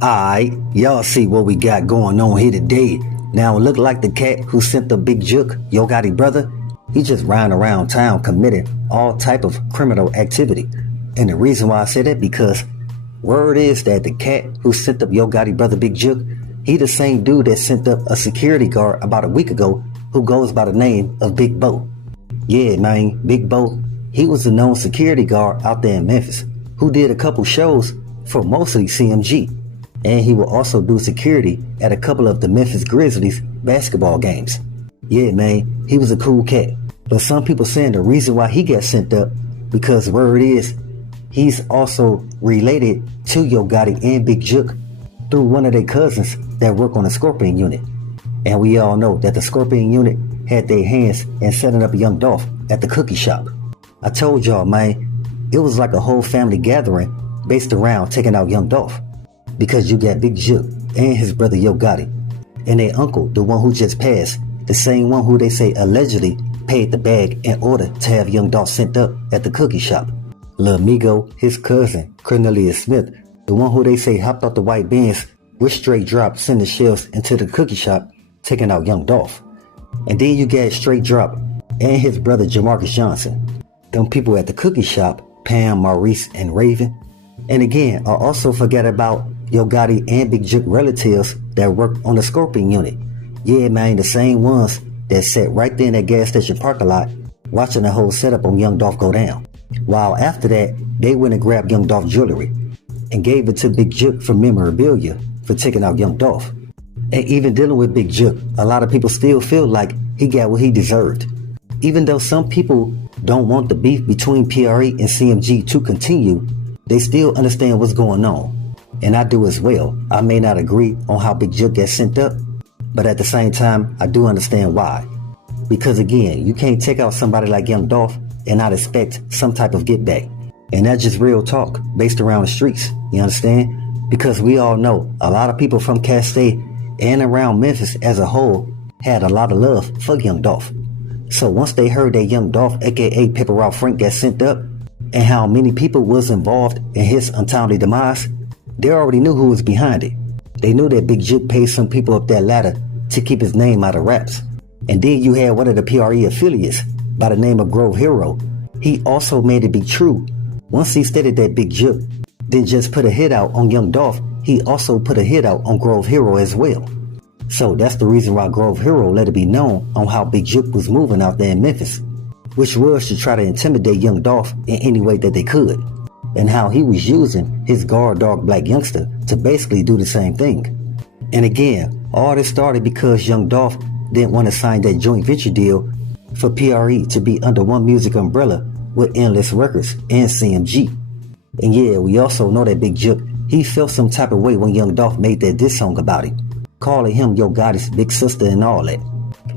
Alright, y'all see what we got going on here today. Now it look like the cat who sent the Big Jook, Yo Gotti brother, he just riding around town committing all type of criminal activity. And the reason why I say that because word is that the cat who sent up Yo Gotti brother Big Jook, he the same dude that sent up a security guard about a week ago who goes by the name of Big Bo. Yeah man, Big Bo, he was a known security guard out there in Memphis who did a couple shows for mostly CMG. And he will also do security at a couple of the Memphis Grizzlies basketball games. Yeah man, he was a cool cat. But some people saying the reason why he got sent up because word is he's also related to Yo Gotti and Big Jook through one of their cousins that work on the Scorpion unit. And we all know that the Scorpion unit had their hands in setting up Young Dolph at the cookie shop. I told y'all man, it was like a whole family gathering based around taking out Young Dolph. Because you got Big Jook and his brother Yo Gotti, and their uncle, the one who just passed, the same one who they say allegedly paid the bag in order to have Young Dolph sent up at the cookie shop. Lil Migo, his cousin, Cornelius Smith, the one who they say hopped off the white Benz with straight drop sending shells into the cookie shop, taking out Young Dolph. And then you got Straight Drop and his brother Jamarcus Johnson. Them people at the cookie shop, Pam, Maurice, and Raven. And again, I also forgot about Yo Gotti and Big Jook relatives that work on the Scorpion unit. Yeah man, the same ones that sat right there in that gas station parking lot watching the whole setup on Young Dolph go down. While after that, they went and grabbed Young Dolph jewelry and gave it to Big Jook for memorabilia for taking out Young Dolph. And even dealing with Big Jook, a lot of people still feel like he got what he deserved. Even though some people don't want the beef between PRE and CMG to continue, they still understand what's going on. And I do as well. I may not agree on how Big Jook gets sent up, but at the same time, I do understand why. Because again, you can't take out somebody like Young Dolph and not expect some type of get back. And that's just real talk based around the streets, you understand? Because we all know a lot of people from Cass State and around Memphis as a whole had a lot of love for Young Dolph. So once they heard that Young Dolph, aka Paper Route Frank, got sent up and how many people was involved in his untimely demise, they already knew who was behind it. They knew that Big Jook paid some people up that ladder to keep his name out of raps. And then you had one of the PRE affiliates by the name of Grove Hero. He also made it be true. Once he stated that Big Jook didn't just put a hit out on Young Dolph, he also put a hit out on Grove Hero as well. So that's the reason why Grove Hero let it be known on how Big Jook was moving out there in Memphis, which was to try to intimidate Young Dolph in any way that they could. And how he was using his guard dog Black Youngster to basically do the same thing. And again, all this started because Young Dolph didn't want to sign that joint venture deal for PRE to be under one music umbrella with Endless Records and CMG. And yeah, we also know that Big Jook, he felt some type of way when Young Dolph made that diss song about him, calling him Yo Gotti's big sister and all that.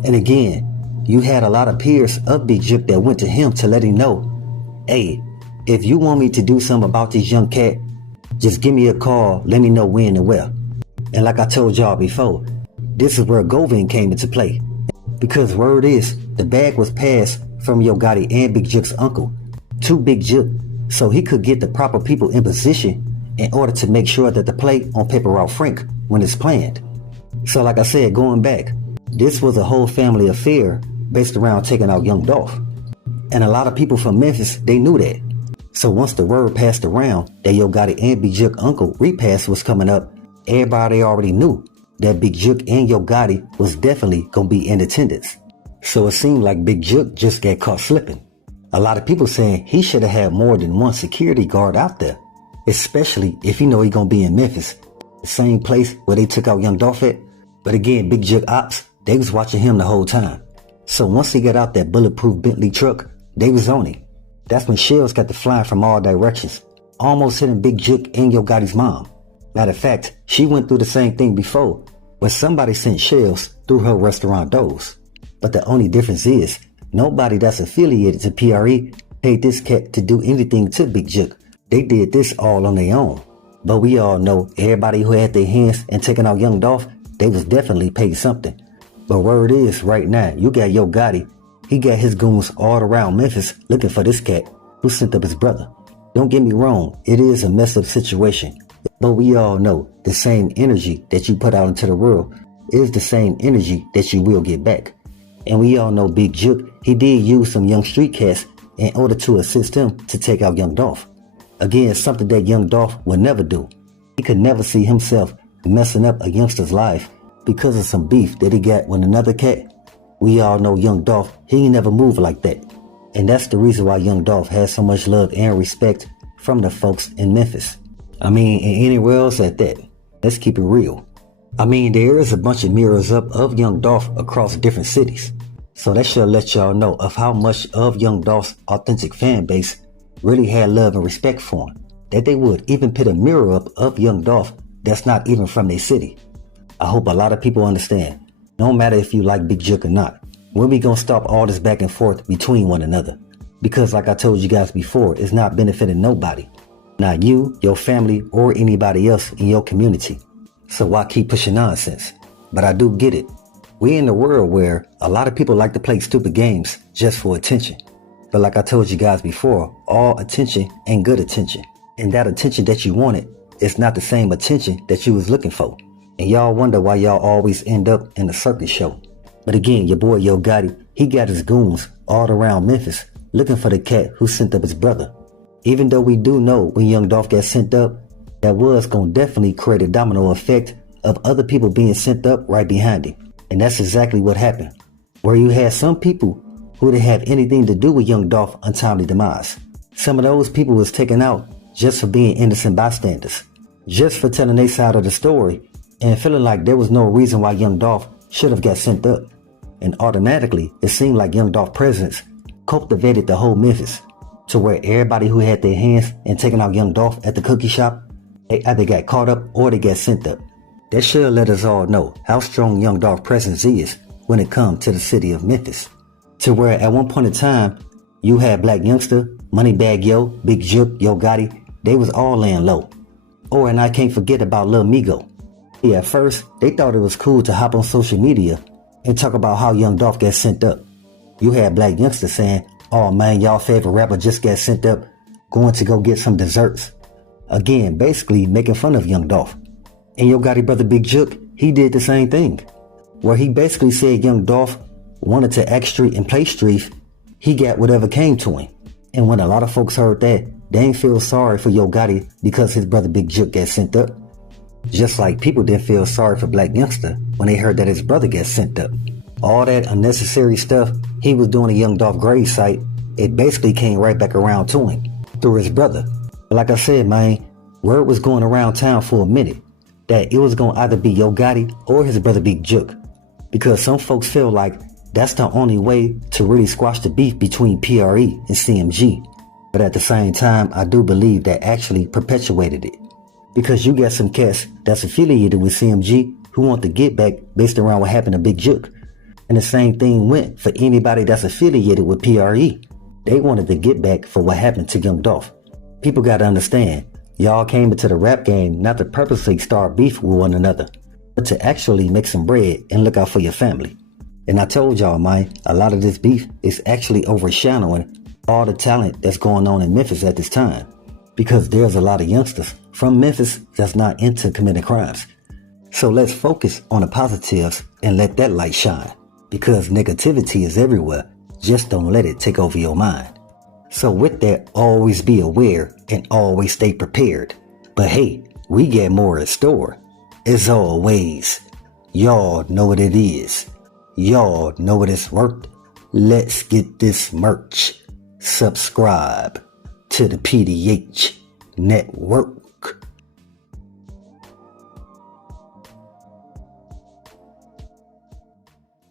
And again, you had a lot of peers of Big Jook that went to him to let him know, hey, if you want me to do something about this young cat, just give me a call, let me know when and where. And like I told y'all before, this is where Govin came into play. Because word is, the bag was passed from Yo Gotti and Big Jook's uncle to Big Jook, so he could get the proper people in position in order to make sure that the play on Paper Route Frank when it's planned. So like I said, going back, this was a whole family affair based around taking out Young Dolph. And a lot of people from Memphis, they knew that. So once the word passed around that Yo Gotti and Big Jook uncle repass was coming up, everybody already knew that Big Jook and Yo Gotti was definitely gonna be in attendance. So it seemed like Big Jook just got caught slipping. A lot of people saying he should have had more than one security guard out there, especially if he know he gonna be in Memphis, the same place where they took out Young Dolph at. But again, Big Jook ops, they was watching him the whole time. So once he got out that bulletproof Bentley truck, they was on him. That's when shells got to flying from all directions, almost hitting Big Jook and Yo Gotti's mom. Matter of fact, she went through the same thing before, where somebody sent shells through her restaurant doors. But the only difference is, nobody that's affiliated to PRE paid this cat to do anything to Big Jook. They did this all on their own. But we all know everybody who had their hands in taking out Young Dolph, they was definitely paid something. But word is, right now, you got Yo Gotti. He got his goons all around Memphis looking for this cat who sent up his brother. Don't get me wrong, it is a messed up situation. But we all know the same energy that you put out into the world is the same energy that you will get back. And we all know Big Jook, he did use some young street cats in order to assist him to take out Young Dolph. Again, something that Young Dolph would never do. He could never see himself messing up a youngster's life because of some beef that he got with another cat. We all know Young Dolph, he ain't never moved like that. And that's the reason why Young Dolph has so much love and respect from the folks in Memphis. And anywhere else at that. Let's keep it real. There is a bunch of mirrors up of Young Dolph across different cities. So that should let y'all know of how much of Young Dolph's authentic fan base really had love and respect for him. That they would even put a mirror up of Young Dolph that's not even from their city. I hope a lot of people understand. No matter if you like Big Jook or not, when we gonna stop all this back and forth between one another? Because like I told you guys before, it's not benefiting nobody. Not you, your family, or anybody else in your community. So why keep pushing nonsense? But I do get it. We're in a world where a lot of people like to play stupid games just for attention. But like I told you guys before, all attention ain't good attention. And that attention that you wanted is not the same attention that you was looking for. And y'all wonder why y'all always end up in a circus show. But again, your boy Yo Gotti, he got his goons all around Memphis looking for the cat who sent up his brother. Even though we do know when Young Dolph got sent up, that was going to definitely create a domino effect of other people being sent up right behind him. And that's exactly what happened. Where you had some people who didn't have anything to do with Young Dolph's untimely demise. Some of those people was taken out just for being innocent bystanders. Just for telling their side of the story and feeling like there was no reason why Young Dolph should have got sent up. And automatically, it seemed like Young Dolph's presence cultivated the whole Memphis to where everybody who had their hands in taking out Young Dolph at the cookie shop, they either got caught up or they got sent up. That should let us all know how strong Young Dolph's presence is when it comes to the city of Memphis. To where at one point in time, you had Black Youngster, MoneyBagg Yo, Big Jook, Yo Gotti, they was all laying low. Oh, and I can't forget about Lil Migo. Yeah, at first, they thought it was cool to hop on social media and talk about how Young Dolph got sent up. You had Black Youngster saying, "Oh man, y'all favorite rapper just got sent up, going to go get some desserts." Again, basically making fun of Young Dolph. And Yo Gotti brother Big Jook, he did the same thing. Where he basically said Young Dolph wanted to act street and play street, he got whatever came to him. And when a lot of folks heard that, they ain't feel sorry for Yo Gotti because his brother Big Jook got sent up. Just like people didn't feel sorry for Black Youngster when they heard that his brother got sent up. All that unnecessary stuff he was doing at Young Dolph grave site, it basically came right back around to him through his brother. But like I said, man, word was going around town for a minute that it was going to either be Yo Gotti or his brother Big Jook. Because some folks feel like that's the only way to really squash the beef between PRE and CMG. But at the same time, I do believe that actually perpetuated it. Because you got some cats that's affiliated with CMG who want to get back based around what happened to Big Jook. And the same thing went for anybody that's affiliated with PRE. They wanted to get back for what happened to Young Dolph. People gotta understand, y'all came into the rap game not to purposely start beef with one another, but to actually make some bread and look out for your family. And I told y'all, man, a lot of this beef is actually overshadowing all the talent that's going on in Memphis at this time. Because there's a lot of youngsters from Memphis that's not into committing crimes. So let's focus on the positives and let that light shine. Because negativity is everywhere. Just don't let it take over your mind. So with that, always be aware and always stay prepared. But hey, we got more in store. As always, y'all know what it is. Y'all know what it's worth. Let's get this merch. Subscribe to the PDH Network.